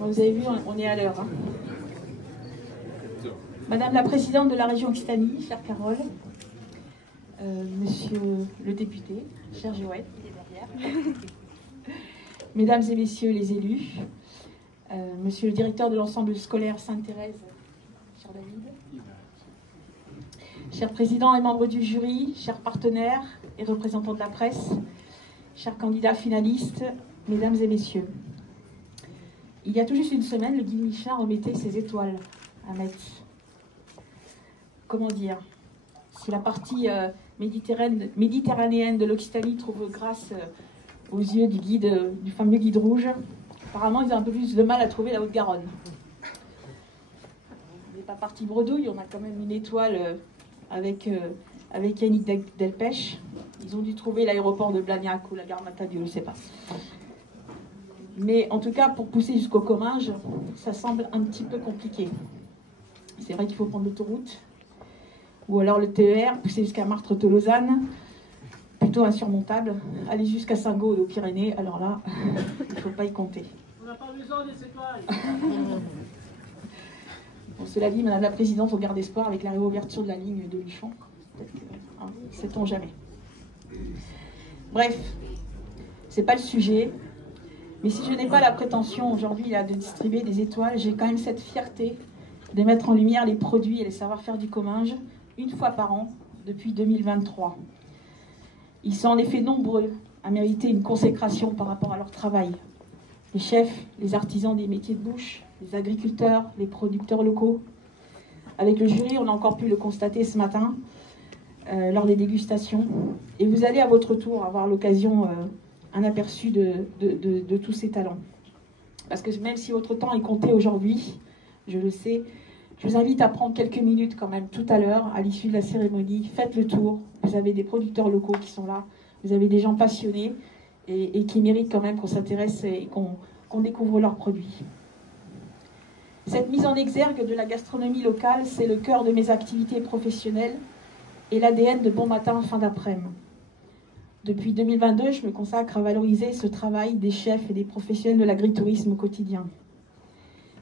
Bon, vous avez vu, on est à l'heure. Hein. Madame la Présidente de la région Occitanie, chère Carole, Monsieur le député, cher Joël, il est derrière, Mesdames et Messieurs les élus, Monsieur le directeur de l'ensemble scolaire Sainte-Thérèse, cher David, chers présidents et membres du jury, chers partenaires et représentants de la presse, chers candidats finalistes, Mesdames et Messieurs. Il y a tout juste une semaine, le guide Michelin remettait ses étoiles à Metz. Comment dire? Si la partie méditerranéenne de l'Occitanie trouve grâce aux yeux du fameux guide rouge, apparemment ils ont un peu plus de mal à trouver la Haute-Garonne. On n'est pas parti bredouille, on a quand même une étoile avec Yannick Delpech. Ils ont dû trouver l'aéroport de Blagnac ou la gare Matadi, je ne sais pas. Mais en tout cas, pour pousser jusqu'au Comminges, ça semble un petit peu compliqué. C'est vrai qu'il faut prendre l'autoroute, ou alors le TER, pousser jusqu'à Martres-Lausanne, plutôt insurmontable. Aller jusqu'à Saint-Gaud et aux Pyrénées, alors là, il ne faut pas y compter. On n'a pas besoin des étoiles. Bon, cela dit, Madame la Présidente, on garde espoir avec la réouverture de la ligne de Luchon. Peut-être que, hein, sait-on jamais. Bref, c'est pas le sujet. Mais si je n'ai pas la prétention aujourd'hui de distribuer des étoiles, j'ai quand même cette fierté de mettre en lumière les produits et les savoir-faire du Comminges une fois par an depuis 2023. Ils sont en effet nombreux à mériter une consécration par rapport à leur travail. Les chefs, les artisans des métiers de bouche, les agriculteurs, les producteurs locaux. Avec le jury, on a encore pu le constater ce matin lors des dégustations. Et vous allez à votre tour avoir l'occasion un aperçu de tous ces talents. Parce que même si votre temps est compté aujourd'hui, je le sais, je vous invite à prendre quelques minutes quand même tout à l'heure, à l'issue de la cérémonie. Faites le tour. Vous avez des producteurs locaux qui sont là. Vous avez des gens passionnés et qui méritent quand même qu'on s'intéresse et qu'on découvre leurs produits. Cette mise en exergue de la gastronomie locale, c'est le cœur de mes activités professionnelles et l'ADN de Bon Matin fin d'après-midi. Depuis 2022, je me consacre à valoriser ce travail des chefs et des professionnels de l'agritourisme au quotidien.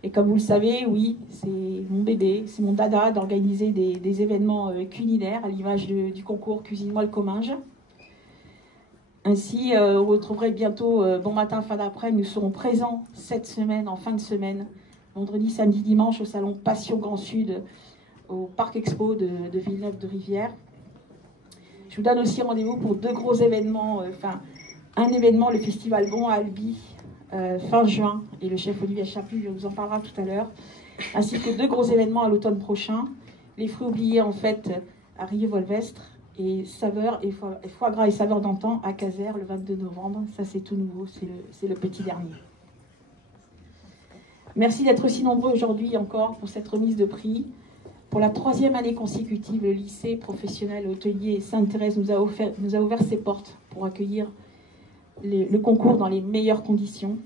Et comme vous le savez, oui, c'est mon bébé, c'est mon dada d'organiser des événements culinaires à l'image du concours Cuisine-moi le Comminges. Ainsi, vous retrouverez bientôt Bon Matin fin d'après-midi. Nous serons présents cette semaine, en fin de semaine, vendredi, samedi, dimanche, au salon Passion Grand Sud, au Parc Expo de Villeneuve-de-Rivière. Je vous donne aussi rendez-vous pour deux gros événements. Un événement, le Festival Bon à Albi, fin juin, et le chef Olivier Chapuis vous en parlera tout à l'heure, ainsi que deux gros événements à l'automne prochain. Les fruits oubliés, en fait, à Rieux-Volvestre, et saveurs et foie gras et saveurs d'antan à Caser le 22 novembre. Ça, c'est tout nouveau, c'est le petit dernier. Merci d'être aussi nombreux aujourd'hui encore pour cette remise de prix. Pour la 3e année consécutive, le lycée professionnel hôtelier Sainte-Thérèse nous a ouvert ses portes pour accueillir le concours dans les meilleures conditions.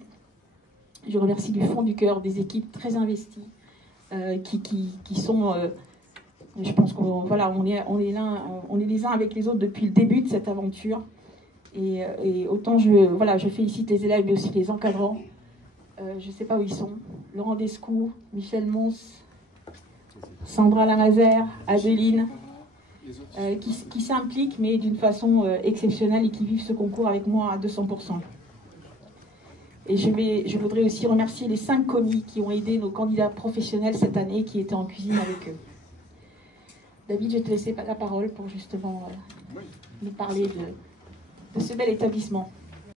Je remercie du fond du cœur des équipes très investies qui sont... je pense qu'on voilà, on est les uns avec les autres depuis le début de cette aventure. Et autant je félicite les élèves mais aussi les encadrants. Je ne sais pas où ils sont. Laurent Descoux, Michel Mons, Sandra Lamazer, Adeline, qui s'impliquent, mais d'une façon exceptionnelle et qui vivent ce concours avec moi à 200%. Et je voudrais aussi remercier les 5 commis qui ont aidé nos candidats professionnels cette année, qui étaient en cuisine avec eux. David, je vais te laisser la parole pour justement nous parler de ce bel établissement.